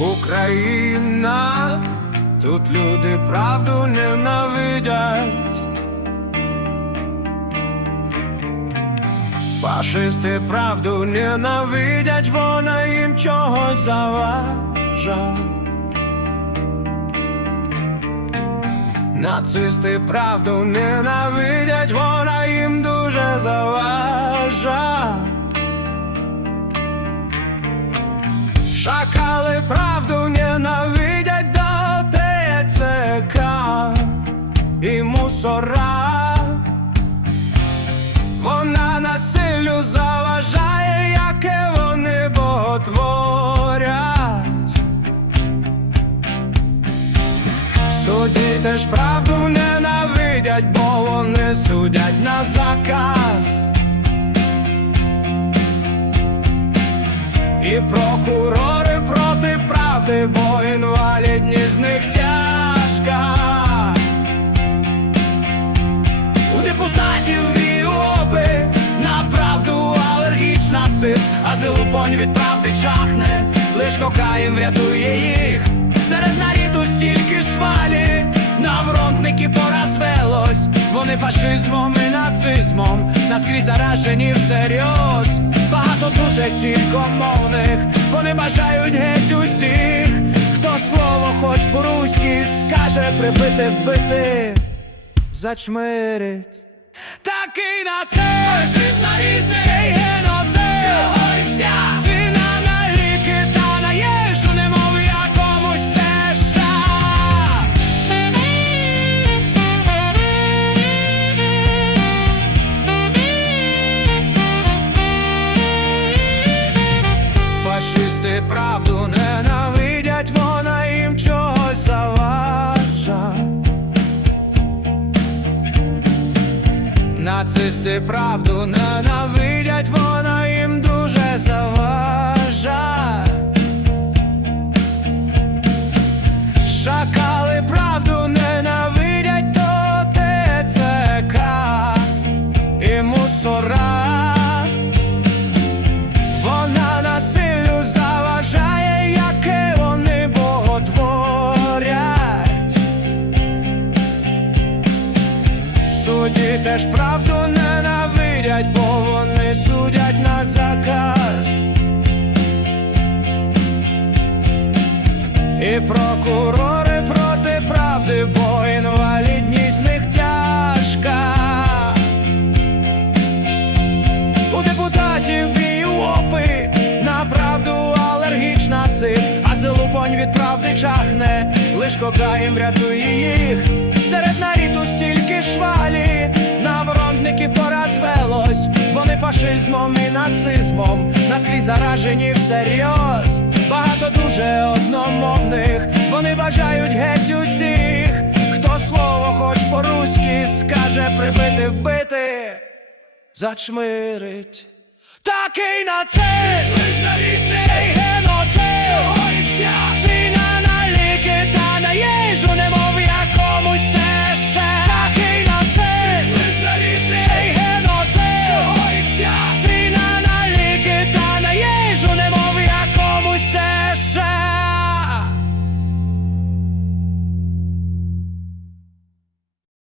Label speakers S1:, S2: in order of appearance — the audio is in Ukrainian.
S1: Україна, тут люди правду ненавидять. Фашисти правду ненавидять, вона їм чогось заважа. Нацисти правду ненавидять, вона їм дуже заважа. Шакали правду ненавидять до ТЦК і мусора. Вона насиллю заважає, яке вони боготворять. Судді теж правду ненавидять, бо вони судять на заказ. І прокурори проти правди, бо інвалідність з них тяжка. У депутатів віопи на правду алергічна сип, а зелупонь від правди чахне, лиш кокаїн врятує їх. Серед наріту стільки швалі, навронтники порозвелось, вони фашизмом нацизмом, наскрізь заражені всерйоз. Багато дуже тількомовних, вони бажають геть усіх, хто слово хоч по-руськи скаже прибити, вбити зачмирить. Такий на це ще й геноцид Фашисти правду ненавидять, вона їм чогось заважа. Нацисти правду ненавидять, вона їм дуже заважа. Шакали правду ненавидять то ТЦК і мусора. Судді теж правду ненавидять, бо вони судять на заказ. І прокурори проти правди, бо інвалідність з них тяжка. У депутатів і опи на правду алергічна сип, а залупонь від правди чахне, лиш кокаєм врятує їх. Серед наріту стільки фашизмом і нацизмом, наскрізь заражені всерйоз. Багато дуже одномовних, вони бажають геть усіх, хто слово хоч по-руськи скаже прибити, вбити зачмирить. Такий нацист,